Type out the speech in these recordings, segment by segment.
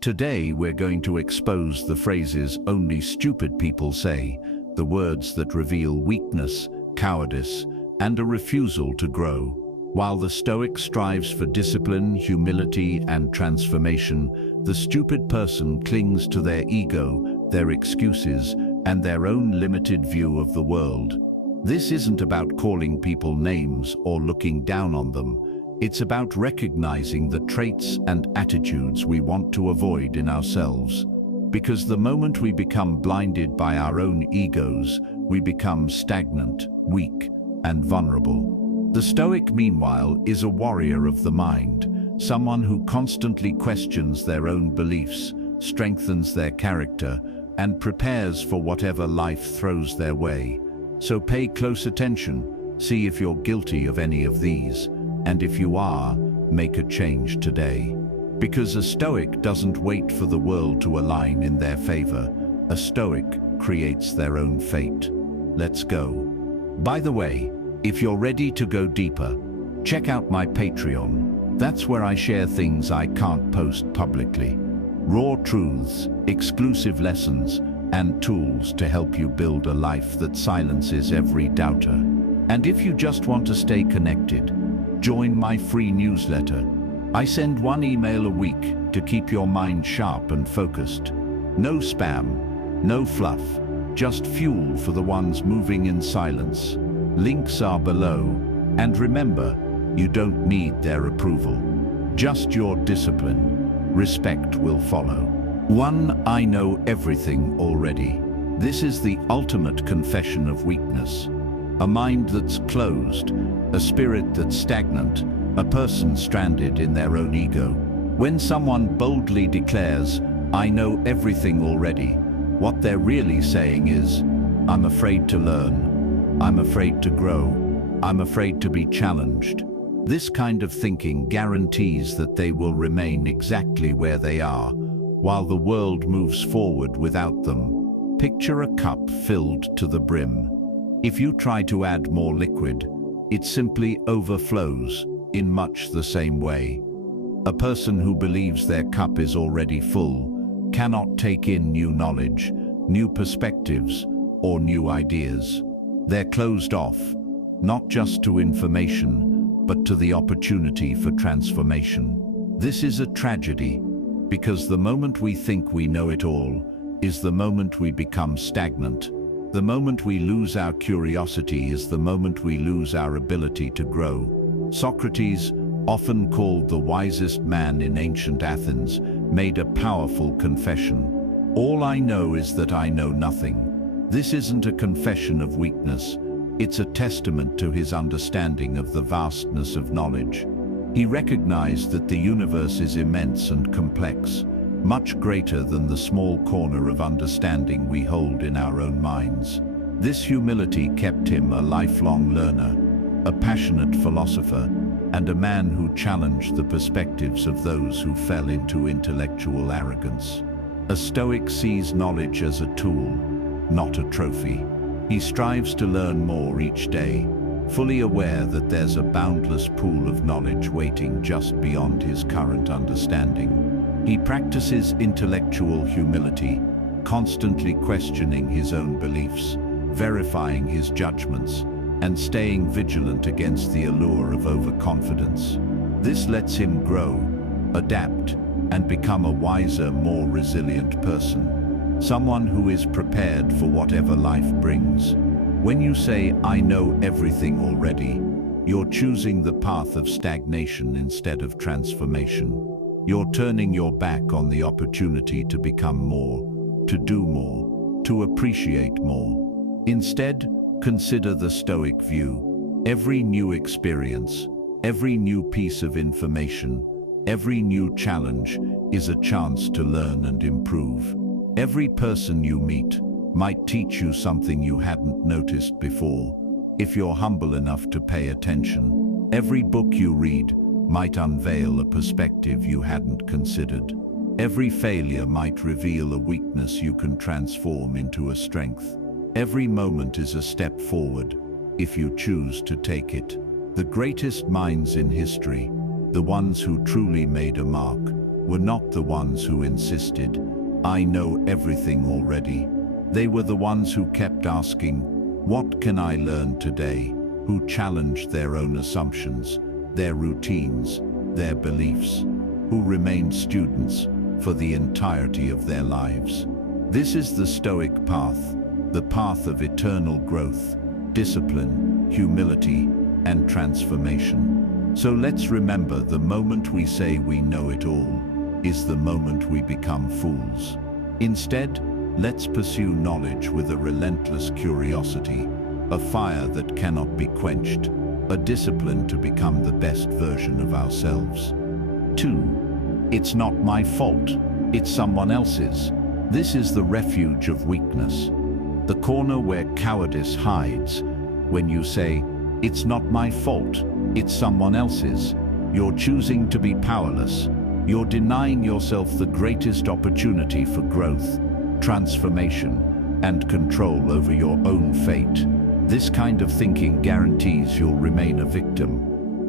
Today we're going to expose the phrases only stupid people say, the words that reveal weakness, cowardice, and a refusal to grow. While the Stoic strives for discipline, humility, and transformation, the stupid person clings to their ego, their excuses, and their own limited view of the world. This isn't about calling people names or looking down on them. It's about recognizing the traits and attitudes we want to avoid in ourselves. Because the moment we become blinded by our own egos, we become stagnant, weak, and vulnerable. The Stoic, meanwhile, is a warrior of the mind, someone who constantly questions their own beliefs, strengthens their character, and prepares for whatever life throws their way. So pay close attention, see if you're guilty of any of these, and if you are, make a change today. Because a Stoic doesn't wait for the world to align in their favor. A Stoic creates their own fate. Let's go. By the way, if you're ready to go deeper, check out my Patreon. That's where I share things I can't post publicly. Raw truths, exclusive lessons, and tools to help you build a life that silences every doubter. And if you just want to stay connected, join my free newsletter. I send one email a week to keep your mind sharp and focused. No spam, no fluff, just fuel for the ones moving in silence. Links are below, and remember, you don't need their approval. Just your discipline. Respect will follow. 1. I know everything already. This is the ultimate confession of weakness. A mind that's closed, a spirit that's stagnant, a person stranded in their own ego. When someone boldly declares, "I know everything already," what they're really saying is, "I'm afraid to learn. I'm afraid to grow. I'm afraid to be challenged." This kind of thinking guarantees that they will remain exactly where they are, while the world moves forward without them. Picture a cup filled to the brim. If you try to add more liquid, it simply overflows in much the same way. A person who believes their cup is already full cannot take in new knowledge, new perspectives, or new ideas. They're closed off, not just to information, but to the opportunity for transformation. This is a tragedy, because the moment we think we know it all is the moment we become stagnant. The moment we lose our curiosity is the moment we lose our ability to grow. Socrates, often called the wisest man in ancient Athens, made a powerful confession. "All I know is that I know nothing." This isn't a confession of weakness. It's a testament to his understanding of the vastness of knowledge. He recognized that the universe is immense and complex, much greater than the small corner of understanding we hold in our own minds. This humility kept him a lifelong learner, a passionate philosopher, and a man who challenged the perspectives of those who fell into intellectual arrogance. A Stoic sees knowledge as a tool, not a trophy. He strives to learn more each day, fully aware that there's a boundless pool of knowledge waiting just beyond his current understanding. He practices intellectual humility, constantly questioning his own beliefs, verifying his judgments, and staying vigilant against the allure of overconfidence. This lets him grow, adapt, and become a wiser, more resilient person. Someone who is prepared for whatever life brings. When you say, "I know everything already," you're choosing the path of stagnation instead of transformation. You're turning your back on the opportunity to become more, to do more, to appreciate more. Instead, consider the Stoic view. Every new experience, every new piece of information, every new challenge is a chance to learn and improve. Every person you meet might teach you something you hadn't noticed before, if you're humble enough to pay attention. Every book you read might unveil a perspective you hadn't considered. Every failure might reveal a weakness you can transform into a strength. Every moment is a step forward, if you choose to take it. The greatest minds in history, the ones who truly made a mark, were not the ones who insisted, "I know everything already." They were the ones who kept asking, "What can I learn today?" Who challenged their own assumptions, their routines, their beliefs, who remained students for the entirety of their lives. This is the Stoic path, the path of eternal growth, discipline, humility, and transformation. So let's remember, the moment we say we know it all is the moment we become fools. Instead, let's pursue knowledge with a relentless curiosity, a fire that cannot be quenched, a discipline to become the best version of ourselves. 2. It's not my fault, it's someone else's. This is the refuge of weakness, the corner where cowardice hides. When you say, "It's not my fault, it's someone else's," you're choosing to be powerless. You're denying yourself the greatest opportunity for growth, transformation, and control over your own fate. This kind of thinking guarantees you'll remain a victim,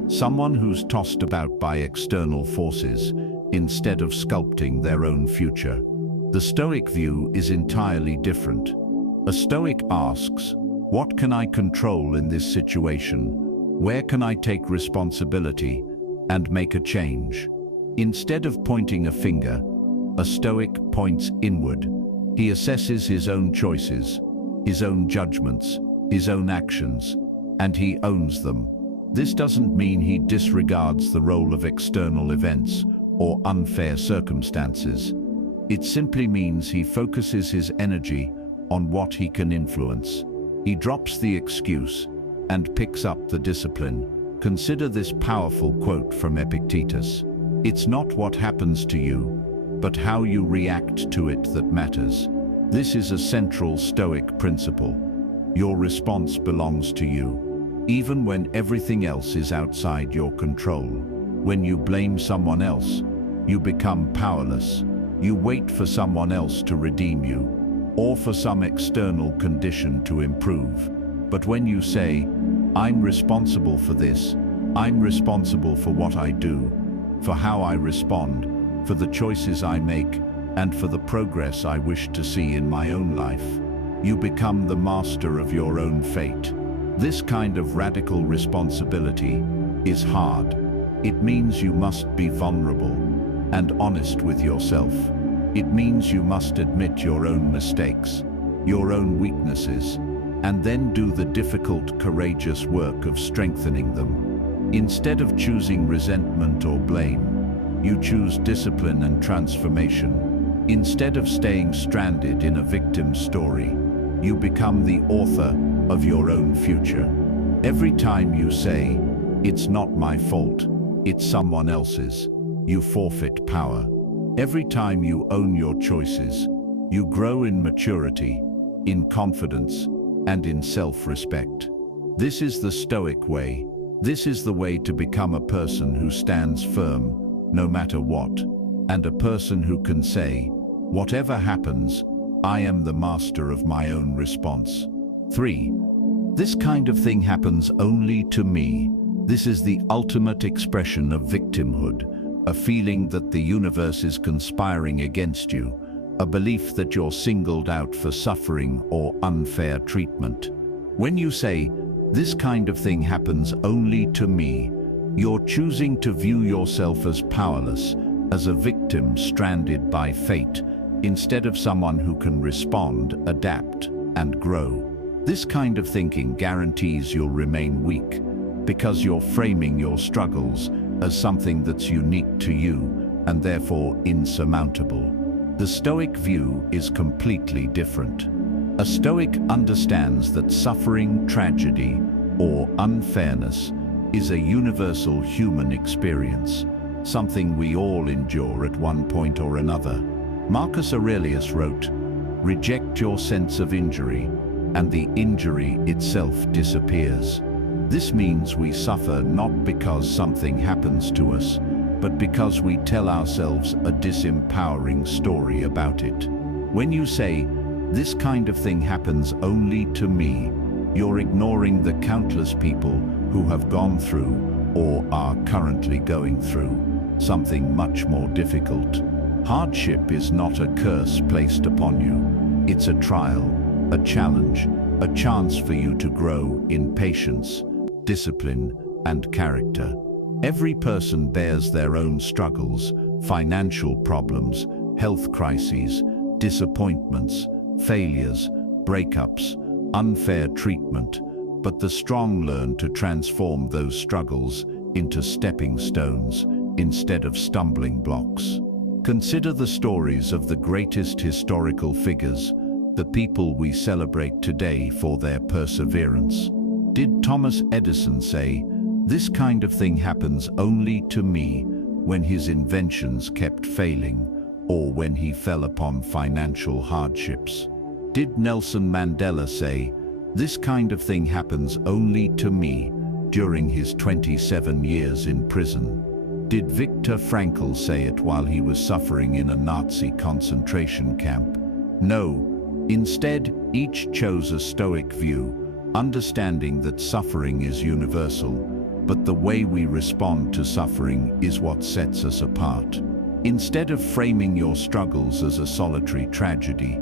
someone who's tossed about by external forces instead of sculpting their own future. The Stoic view is entirely different. A Stoic asks, "What can I control in this situation? Where can I take responsibility and make a change?" Instead of pointing a finger, a Stoic points inward. He assesses his own choices, his own judgments, his own actions, and he owns them. This doesn't mean he disregards the role of external events or unfair circumstances. It simply means he focuses his energy on what he can influence. He drops the excuse and picks up the discipline. Consider this powerful quote from Epictetus. "It's not what happens to you, but how you react to it that matters." This is a central Stoic principle. Your response belongs to you, even when everything else is outside your control. When you blame someone else, you become powerless. You wait for someone else to redeem you, or for some external condition to improve. But when you say, "I'm responsible for this, I'm responsible for what I do, for how I respond, for the choices I make, and for the progress I wish to see in my own life," you become the master of your own fate. This kind of radical responsibility is hard. It means you must be vulnerable and honest with yourself. It means you must admit your own mistakes, your own weaknesses, and then do the difficult, courageous work of strengthening them. Instead of choosing resentment or blame, you choose discipline and transformation. Instead of staying stranded in a victim story, you become the author of your own future. Every time you say, "It's not my fault, it's someone else's," you forfeit power. Every time you own your choices, you grow in maturity, in confidence, and in self-respect. This is the Stoic way. This is the way to become a person who stands firm, no matter what, and a person who can say, "Whatever happens, I am the master of my own response." 3. This kind of thing happens only to me. This is the ultimate expression of victimhood, a feeling that the universe is conspiring against you, a belief that you're singled out for suffering or unfair treatment. When you say, "This kind of thing happens only to me," you're choosing to view yourself as powerless, as a victim stranded by fate, instead of someone who can respond, adapt, and grow. This kind of thinking guarantees you'll remain weak, because you're framing your struggles as something that's unique to you, and therefore insurmountable. The Stoic view is completely different. A Stoic understands that suffering, tragedy, or unfairness is a universal human experience, something we all endure at one point or another. Marcus Aurelius wrote, "Reject your sense of injury, and the injury itself disappears." This means we suffer not because something happens to us, but because we tell ourselves a disempowering story about it. When you say, "This kind of thing happens only to me," you're ignoring the countless people who have gone through or are currently going through something much more difficult. Hardship is not a curse placed upon you. It's a trial, a challenge, a chance for you to grow in patience, discipline, and character. Every person bears their own struggles, financial problems, health crises, disappointments, failures, breakups, unfair treatment, but the strong learn to transform those struggles into stepping stones instead of stumbling blocks. Consider the stories of the greatest historical figures, the people we celebrate today for their perseverance. Did Thomas Edison say, "This kind of thing happens only to me," when his inventions kept failing, or when he fell upon financial hardships? Did Nelson Mandela say, "This kind of thing happens only to me," during his 27 years in prison? Did Viktor Frankl say it while he was suffering in a Nazi concentration camp? No. Instead, each chose a Stoic view, understanding that suffering is universal, but the way we respond to suffering is what sets us apart. Instead of framing your struggles as a solitary tragedy,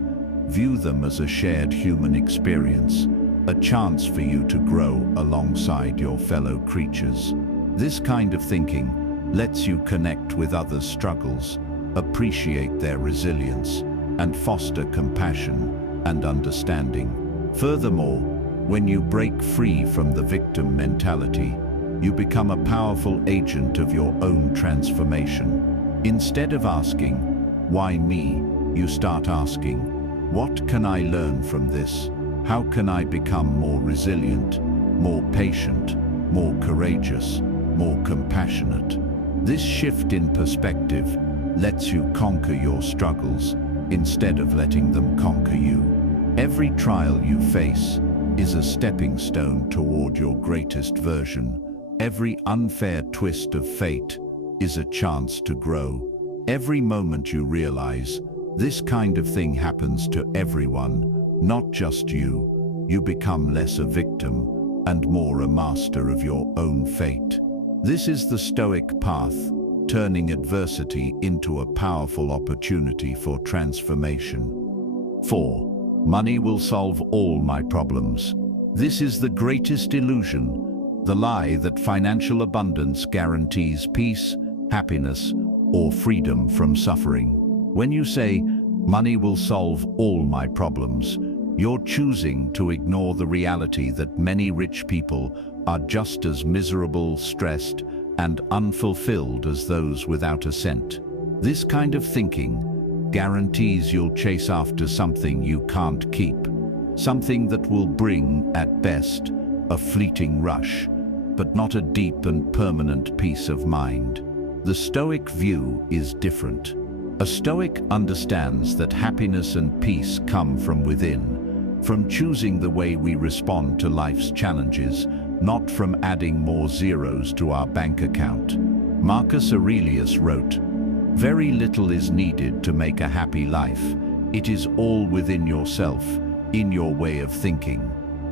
view them as a shared human experience, a chance for you to grow alongside your fellow creatures. This kind of thinking lets you connect with others' struggles, appreciate their resilience, and foster compassion and understanding. Furthermore, when you break free from the victim mentality, you become a powerful agent of your own transformation. Instead of asking, "Why me?" you start asking, "What can I learn from this? How can I become more resilient, more patient, more courageous, more compassionate?" This shift in perspective lets you conquer your struggles instead of letting them conquer you. Every trial you face is a stepping stone toward your greatest version. Every unfair twist of fate is a chance to grow. Every moment you realize this kind of thing happens to everyone, not just you, you become less a victim and more a master of your own fate. This is the Stoic path, turning adversity into a powerful opportunity for transformation. 4. Money will solve all my problems. This is the greatest illusion, the lie that financial abundance guarantees peace, happiness, or freedom from suffering. When you say, "Money will solve all my problems," you're choosing to ignore the reality that many rich people are just as miserable, stressed, and unfulfilled as those without a cent. This kind of thinking guarantees you'll chase after something you can't keep, something that will bring, at best, a fleeting rush, but not a deep and permanent peace of mind. The Stoic view is different. A Stoic understands that happiness and peace come from within, from choosing the way we respond to life's challenges, not from adding more zeros to our bank account. Marcus Aurelius wrote, "Very little is needed to make a happy life. It is all within yourself, in your way of thinking."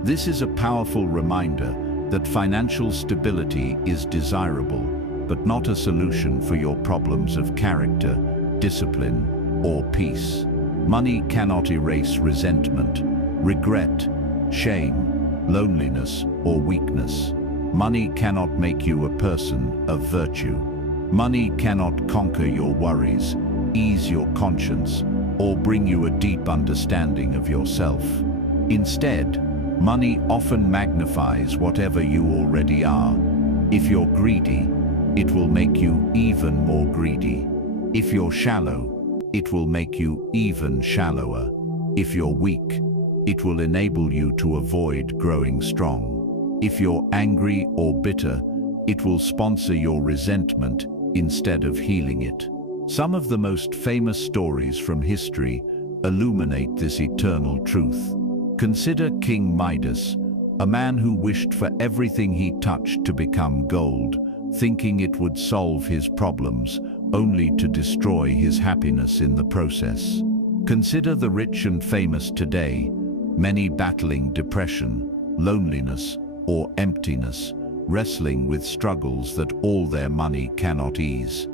This is a powerful reminder that financial stability is desirable, but not a solution for your problems of character, discipline, or peace. Money cannot erase resentment, regret, shame, loneliness, or weakness. Money cannot make you a person of virtue. Money cannot conquer your worries, ease your conscience, or bring you a deep understanding of yourself. Instead, money often magnifies whatever you already are. If you're greedy, it will make you even more greedy. If you're shallow, it will make you even shallower. If you're weak, it will enable you to avoid growing strong. If you're angry or bitter, it will sponsor your resentment instead of healing it. Some of the most famous stories from history illuminate this eternal truth. Consider King Midas, a man who wished for everything he touched to become gold, thinking it would solve his problems, only to destroy his happiness in the process. Consider the rich and famous today, many battling depression, loneliness, or emptiness, wrestling with struggles that all their money cannot ease.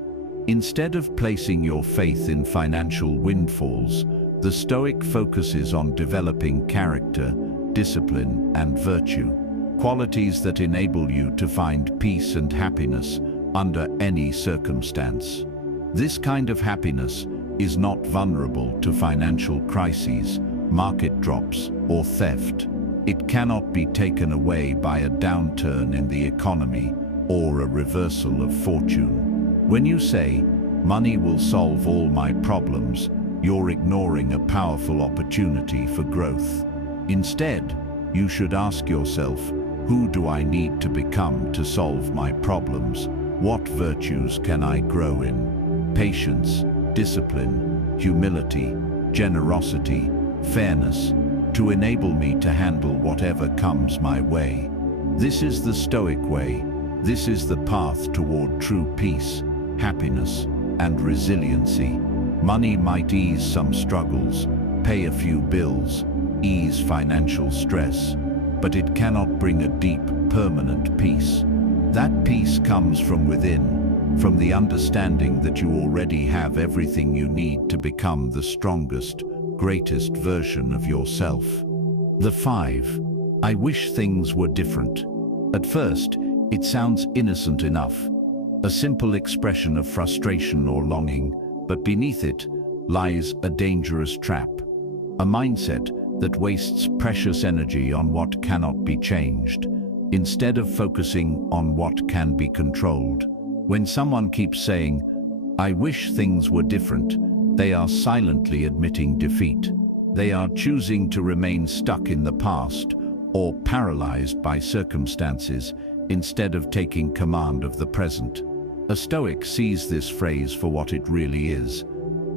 Instead of placing your faith in financial windfalls, the Stoic focuses on developing character, discipline, and virtue, qualities that enable you to find peace and happiness under any circumstance. This kind of happiness is not vulnerable to financial crises, market drops, or theft. It cannot be taken away by a downturn in the economy or a reversal of fortune. When you say, "Money will solve all my problems," you're ignoring a powerful opportunity for growth. Instead, you should ask yourself, who do I need to become to solve my problems? What virtues can I grow in? Patience, discipline, humility, generosity, fairness, to enable me to handle whatever comes my way. This is the Stoic way. This is the path toward true peace, happiness, and resiliency. Money might ease some struggles, pay a few bills, ease financial stress, but it cannot bring a deep, permanent peace. That peace comes from within, from the understanding that you already have everything you need to become the strongest, greatest version of yourself. The 5. I wish things were different. At first, it sounds innocent enough, a simple expression of frustration or longing, but beneath it lies a dangerous trap, a mindset that wastes precious energy on what cannot be changed, instead of focusing on what can be controlled. When someone keeps saying, "I wish things were different," they are silently admitting defeat. They are choosing to remain stuck in the past or paralyzed by circumstances instead of taking command of the present. A Stoic sees this phrase for what it really is,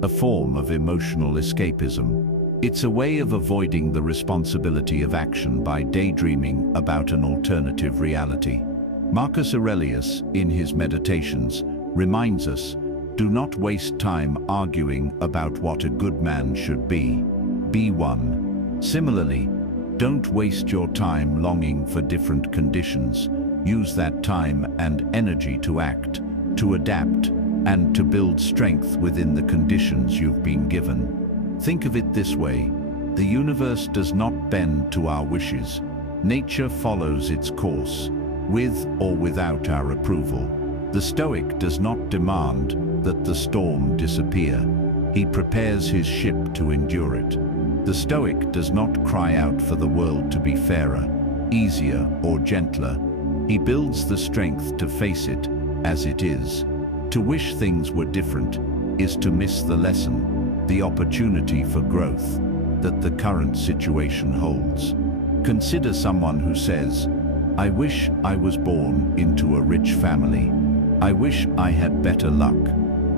a form of emotional escapism. It's a way of avoiding the responsibility of action by daydreaming about an alternative reality. Marcus Aurelius, in his Meditations, reminds us, do not waste time arguing about what a good man should be. Be one. Similarly, don't waste your time longing for different conditions. Use that time and energy to act, to adapt, and to build strength within the conditions you've been given. Think of it this way: the universe does not bend to our wishes. Nature follows its course, with or without our approval. The Stoic does not demand that the storm disappear. He prepares his ship to endure it. The Stoic does not cry out for the world to be fairer, easier, or gentler. He builds the strength to face it as it is. To wish things were different is to miss the lesson, the opportunity for growth that the current situation holds. Consider someone who says, "I wish I was born into a rich family. I wish I had better luck.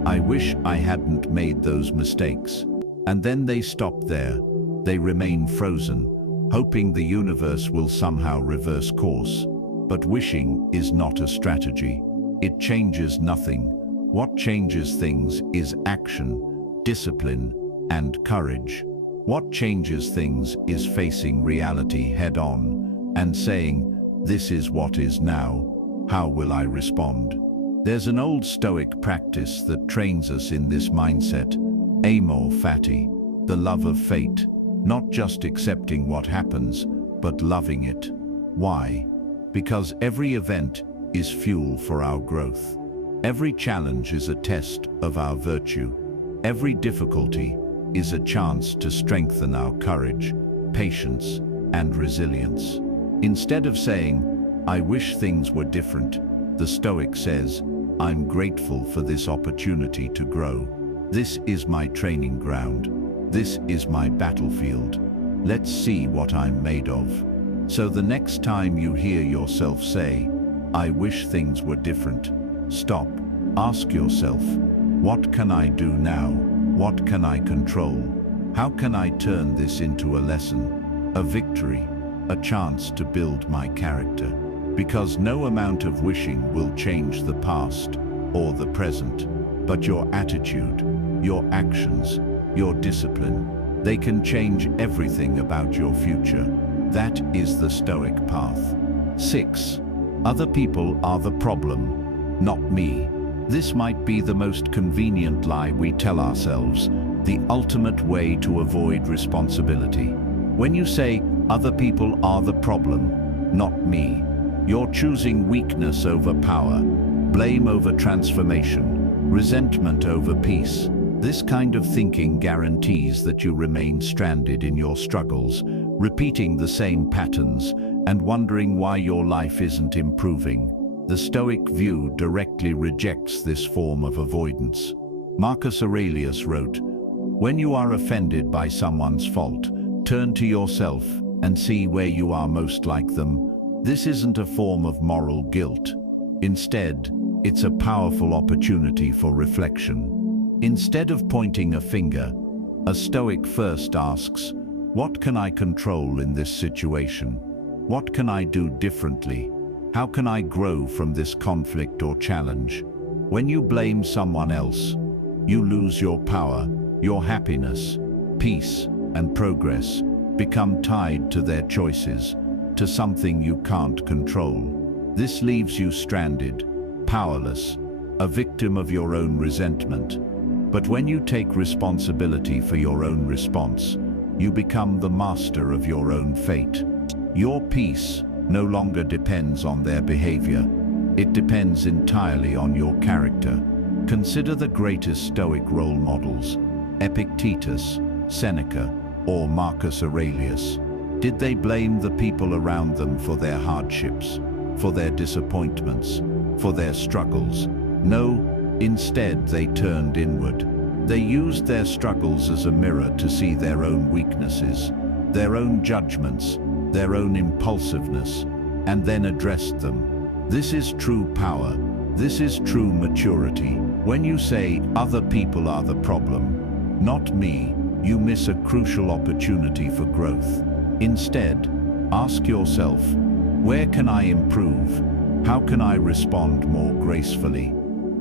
I wish I hadn't made those mistakes." And then they stop there. They remain frozen, hoping the universe will somehow reverse course. But wishing is not a strategy. It changes nothing. What changes things is action, discipline, and courage. What changes things is facing reality head-on and saying, "This is what is now. How will I respond?" There's an old Stoic practice that trains us in this mindset, amor fati, the love of fate, not just accepting what happens, but loving it. Why? Because every event is fuel for our growth. Every challenge is a test of our virtue. Every difficulty is a chance to strengthen our courage, patience, and resilience. Instead of saying, "I wish things were different," the Stoic says, "I'm grateful for this opportunity to grow. This is my training ground. This is my battlefield. Let's see what I'm made of." So the next time you hear yourself say, "I wish things were different," stop. Ask yourself, what can I do now? What can I control? How can I turn this into a lesson, a victory, a chance to build my character? Because no amount of wishing will change the past or the present, but your attitude, your actions, your discipline, they can change everything about your future. That is the Stoic path. 6. Other people are the problem, not me. This might be the most convenient lie we tell ourselves, the ultimate way to avoid responsibility. When you say, other people are the problem, not me, you're choosing weakness over power, blame over transformation, resentment over peace. This kind of thinking guarantees that you remain stranded in your struggles, repeating the same patterns and wondering why your life isn't improving. The Stoic view directly rejects this form of avoidance. Marcus Aurelius wrote, "When you are offended by someone's fault, turn to yourself and see where you are most like them." This isn't a form of moral guilt. Instead, it's a powerful opportunity for reflection. Instead of pointing a finger, a Stoic first asks, what can I control in this situation? What can I do differently? How can I grow from this conflict or challenge? When you blame someone else, you lose your power, your happiness, peace, and progress become tied to their choices, to something you can't control. This leaves you stranded, powerless, a victim of your own resentment. But when you take responsibility for your own response, you become the master of your own fate. Your peace no longer depends on their behavior. It depends entirely on your character. Consider the greatest Stoic role models, Epictetus, Seneca, or Marcus Aurelius. Did they blame the people around them for their hardships, for their disappointments, for their struggles? No, instead they turned inward. They used their struggles as a mirror to see their own weaknesses, their own judgments, their own impulsiveness, and then addressed them. This is true power. This is true maturity. When you say, other people are the problem, not me, you miss a crucial opportunity for growth. Instead, ask yourself, where can I improve? How can I respond more gracefully?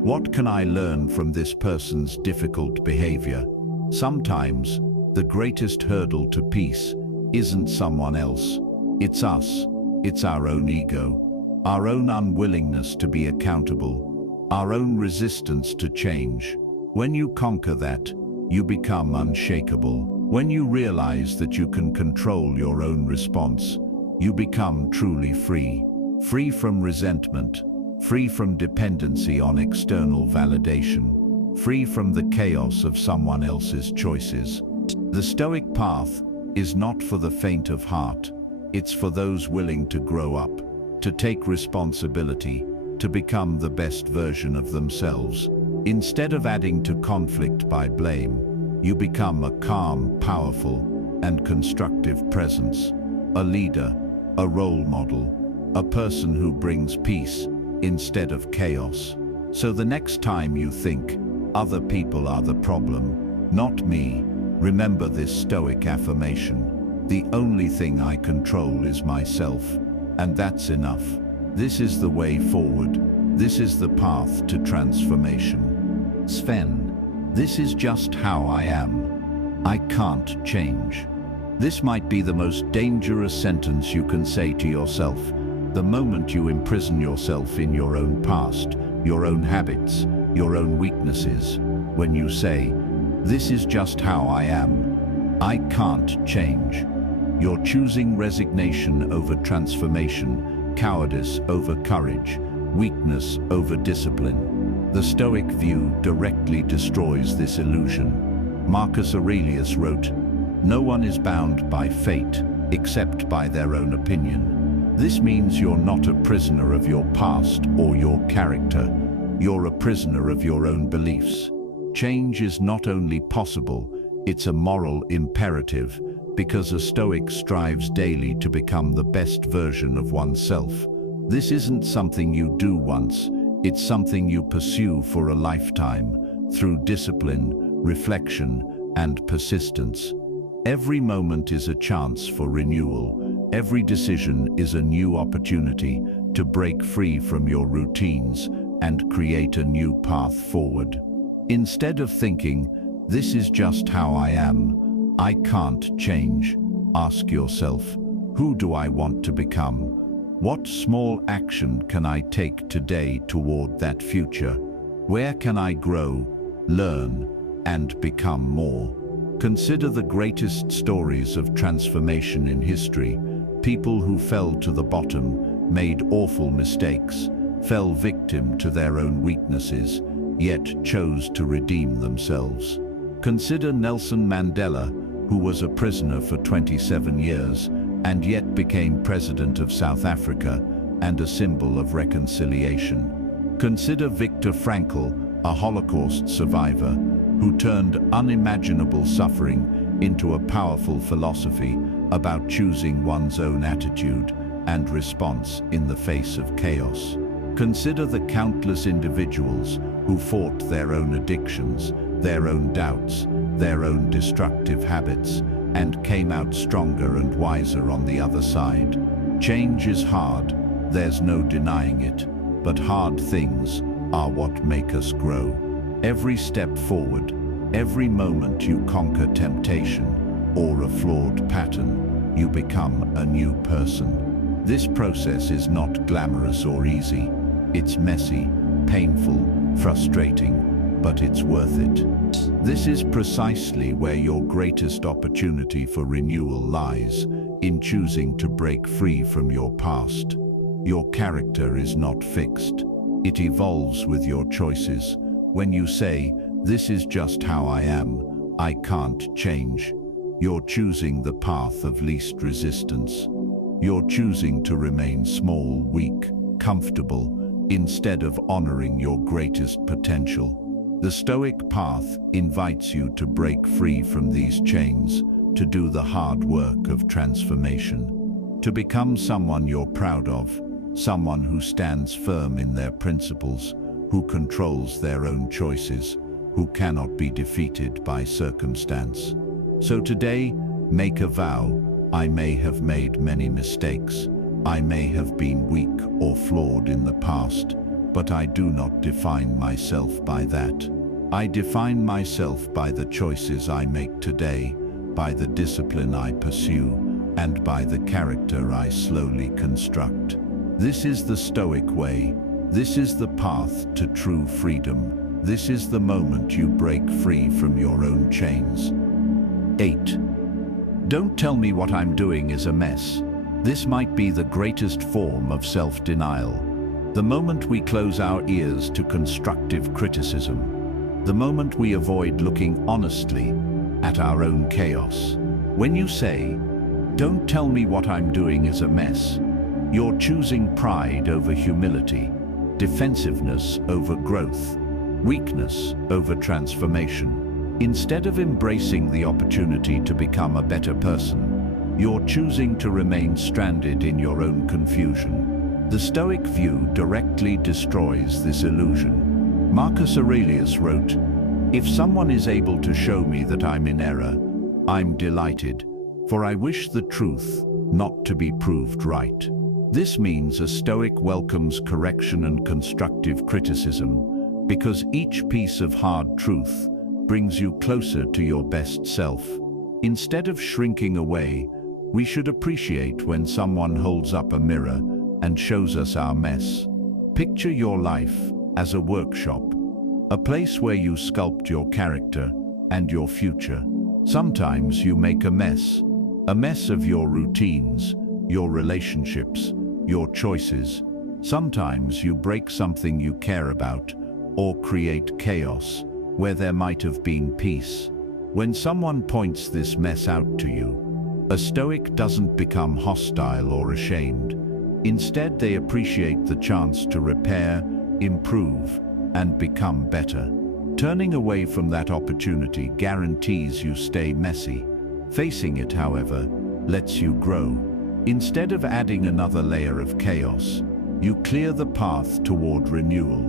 What can I learn from this person's difficult behavior? Sometimes, the greatest hurdle to peace isn't someone else. It's us. It's our own ego, our own unwillingness to be accountable, our own resistance to change. When you conquer that, you become unshakable. When you realize that you can control your own response, you become truly free. Free from resentment, free from dependency on external validation, free from the chaos of someone else's choices. The Stoic path is not for the faint of heart. It's for those willing to grow up, to take responsibility, to become the best version of themselves. Instead of adding to conflict by blame, you become a calm, powerful, and constructive presence, a leader, a role model, a person who brings peace instead of chaos. So the next time you think, other people are the problem, not me, remember this Stoic affirmation. The only thing I control is myself, and that's enough. This is the way forward. This is the path to transformation. Sven, this is just how I am. I can't change. This might be the most dangerous sentence you can say to yourself. The moment you imprison yourself in your own past, your own habits, your own weaknesses, when you say, this is just how I am, I can't change, you're choosing resignation over transformation, cowardice over courage, weakness over discipline. The Stoic view directly destroys this illusion. Marcus Aurelius wrote, "No one is bound by fate except by their own opinion." This means you're not a prisoner of your past or your character. You're a prisoner of your own beliefs. Change is not only possible, it's a moral imperative, because a Stoic strives daily to become the best version of oneself. This isn't something you do once, it's something you pursue for a lifetime, through discipline, reflection, and persistence. Every moment is a chance for renewal. Every decision is a new opportunity to break free from your routines and create a new path forward. Instead of thinking, this is just how I am, I can't change, ask yourself, who do I want to become? What small action can I take today toward that future? Where can I grow, learn, and become more? Consider the greatest stories of transformation in history. People who fell to the bottom, made awful mistakes, fell victim to their own weaknesses, yet chose to redeem themselves. Consider Nelson Mandela, who was a prisoner for 27 years, and yet became president of South Africa and a symbol of reconciliation. Consider Viktor Frankl, a Holocaust survivor, who turned unimaginable suffering into a powerful philosophy about choosing one's own attitude and response in the face of chaos. Consider the countless individuals who fought their own addictions, their own doubts, their own destructive habits, and came out stronger and wiser on the other side. Change is hard, there's no denying it, but hard things are what make us grow. Every step forward, every moment you conquer temptation or a flawed pattern, you become a new person. This process is not glamorous or easy. It's messy, painful, frustrating, but it's worth it. This is precisely where your greatest opportunity for renewal lies, in choosing to break free from your past. Your character is not fixed. It evolves with your choices. When you say, "This is just how I am, I can't change," you're choosing the path of least resistance. You're choosing to remain small, weak, comfortable, instead of honoring your greatest potential. The Stoic path invites you to break free from these chains, to do the hard work of transformation, to become someone you're proud of, someone who stands firm in their principles, who controls their own choices, who cannot be defeated by circumstance. So today, make a vow. I may have made many mistakes. I may have been weak or flawed in the past, but I do not define myself by that. I define myself by the choices I make today, by the discipline I pursue, and by the character I slowly construct. This is the Stoic way. This is the path to true freedom. This is the moment you break free from your own chains. 8. Don't tell me what I'm doing is a mess. This might be the greatest form of self-denial. The moment we close our ears to constructive criticism. The moment we avoid looking honestly at our own chaos. When you say, "Don't tell me what I'm doing is a mess," you're choosing pride over humility, defensiveness over growth, weakness over transformation. Instead of embracing the opportunity to become a better person, you're choosing to remain stranded in your own confusion. The Stoic view directly destroys this illusion. Marcus Aurelius wrote, "If someone is able to show me that I'm in error, I'm delighted, for I wish the truth not to be proved right." This means a Stoic welcomes correction and constructive criticism, because each piece of hard truth brings you closer to your best self. Instead of shrinking away, we should appreciate when someone holds up a mirror and shows us our mess. Picture your life as a workshop, a place where you sculpt your character and your future. Sometimes you make a mess of your routines, your relationships, your choices. Sometimes you break something you care about or create chaos where there might have been peace. When someone points this mess out to you, a Stoic doesn't become hostile or ashamed. Instead, they appreciate the chance to repair, improve, and become better. Turning away from that opportunity guarantees you stay messy. Facing it, however, lets you grow. Instead of adding another layer of chaos, you clear the path toward renewal.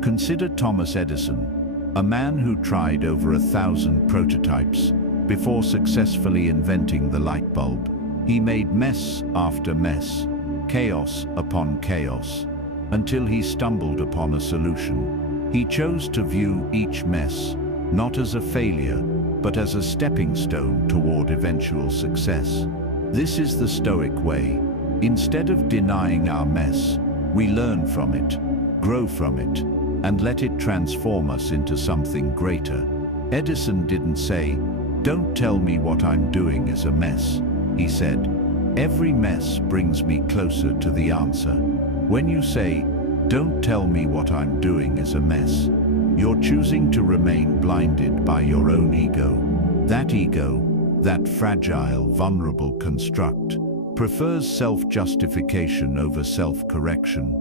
Consider Thomas Edison, a man who tried over 1,000 prototypes before successfully inventing the light bulb. He made mess after mess, chaos upon chaos, until he stumbled upon a solution. He chose to view each mess not as a failure, but as a stepping stone toward eventual success. This is the Stoic way. Instead of denying our mess, we learn from it, grow from it, and let it transform us into something greater. Edison didn't say, "Don't tell me what I'm doing is a mess." He said, "Every mess brings me closer to the answer." When you say, "Don't tell me what I'm doing is a mess," you're choosing to remain blinded by your own ego. That ego, that fragile, vulnerable construct, prefers self-justification over self-correction.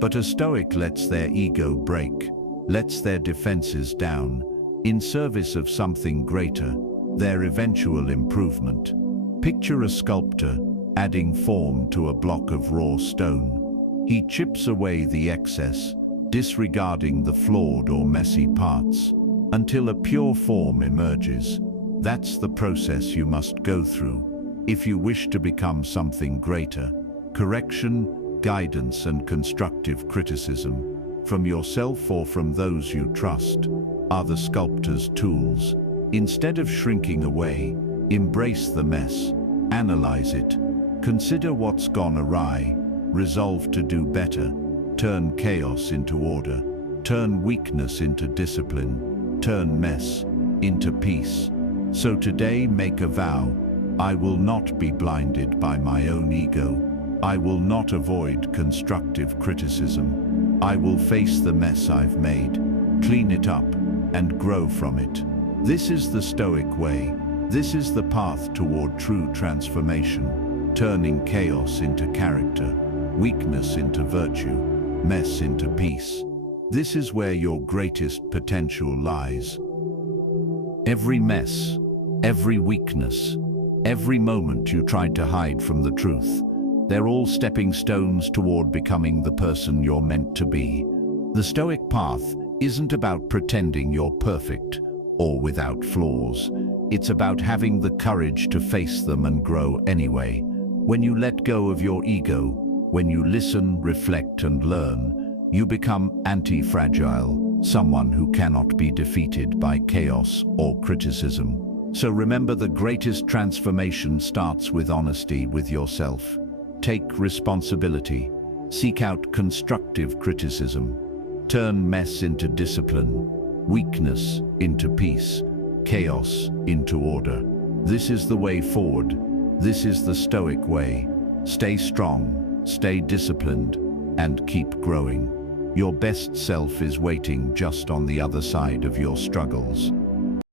But a Stoic lets their ego break, lets their defenses down, in service of something greater, their eventual improvement. Picture a sculptor adding form to a block of raw stone. He chips away the excess, disregarding the flawed or messy parts, until a pure form emerges. That's the process you must go through if you wish to become something greater. Correction, guidance, and constructive criticism, from yourself or from those you trust, are the sculptor's tools. Instead of shrinking away, embrace the mess, analyze it, consider what's gone awry, resolve to do better, turn chaos into order, turn weakness into discipline, turn mess into peace. So today make a vow: I will not be blinded by my own ego. I will not avoid constructive criticism. I will face the mess I've made, clean it up, and grow from it. This is the Stoic way. This is the path toward true transformation, turning chaos into character, weakness into virtue, mess into peace. This is where your greatest potential lies. Every mess, every weakness, every moment you tried to hide from the truth, they're all stepping stones toward becoming the person you're meant to be. The Stoic path isn't about pretending you're perfect or without flaws. It's about having the courage to face them and grow anyway. When you let go of your ego, when you listen, reflect, and learn, you become anti-fragile, someone who cannot be defeated by chaos or criticism. So remember, the greatest transformation starts with honesty with yourself. Take responsibility. Seek out constructive criticism. Turn mess into discipline, weakness into peace, chaos into order. This is the way forward. This is the Stoic way. Stay strong, stay disciplined, and keep growing. Your best self is waiting just on the other side of your struggles.